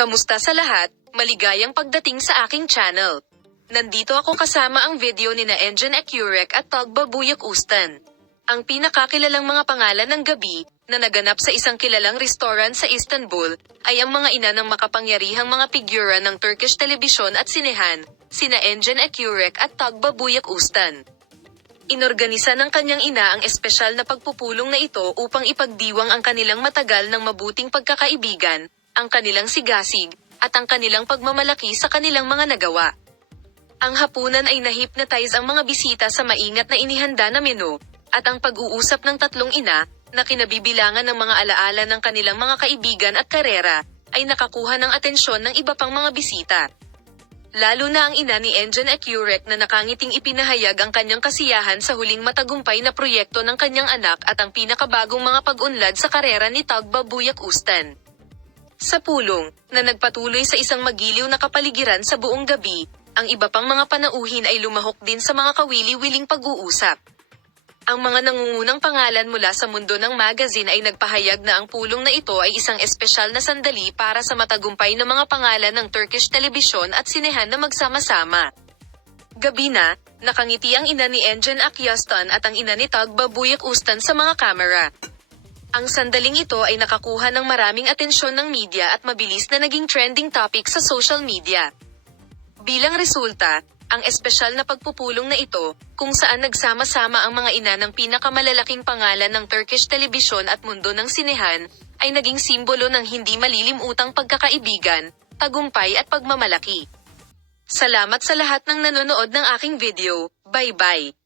Kamusta sa lahat? Maligayang pagdating sa aking channel. Nandito ako kasama ang video ni na Engin Akyurek at Tugba Buyak Ustan. Ang pinakakilalang mga pangalan ng gabi, na naganap sa isang kilalang restaurant sa Istanbul, ay ang mga ina ng makapangyarihang mga figura ng Turkish telebisyon at sinehan, sina Engin Akyurek at Tugba Buyak Ustan. Inorganisa ng kanyang ina ang espesyal na pagpupulong na ito upang ipagdiwang ang kanilang matagal ng mabuting pagkakaibigan, ang kanilang sigasig, at ang kanilang pagmamalaki sa kanilang mga nagawa. Ang hapunan ay na-hypnotize ang mga bisita sa maingat na inihanda na menu, at ang pag-uusap ng tatlong ina, na kinabibilangan ng mga alaala ng kanilang mga kaibigan at karera, ay nakakuha ng atensyon ng iba pang mga bisita. Lalo na ang ina ni Engin Akyurek na nakangiting ipinahayag ang kanyang kasiyahan sa huling matagumpay na proyekto ng kanyang anak at ang pinakabagong mga pag-unlad sa karera ni Tugba Buyak Ustan. Sa pulong, na nagpatuloy sa isang magiliw na kapaligiran sa buong gabi, ang iba pang mga panauhin ay lumahok din sa mga kawili-wiling pag-uusap. Ang mga nangungunang pangalan mula sa mundo ng magazine ay nagpahayag na ang pulong na ito ay isang espesyal na sandali para sa matagumpay na mga pangalan ng Turkish telebisyon at sinehan na magsama-sama. Gabi na, nakangiti ang ina ni Engin Akyustan at ang ina ni Tugba Buyak Ustan sa mga kamera. Ang sandaling ito ay nakakuha ng maraming atensyon ng media at mabilis na naging trending topic sa social media. Bilang resulta, ang espesyal na pagpupulong na ito, kung saan nagsama-sama ang mga ina ng pinakamalalaking pangalan ng Turkish telebisyon at mundo ng sinehan, ay naging simbolo ng hindi malilimutang pagkakaibigan, tagumpay at pagmamalaki. Salamat sa lahat ng nanonood ng aking video. Bye-bye!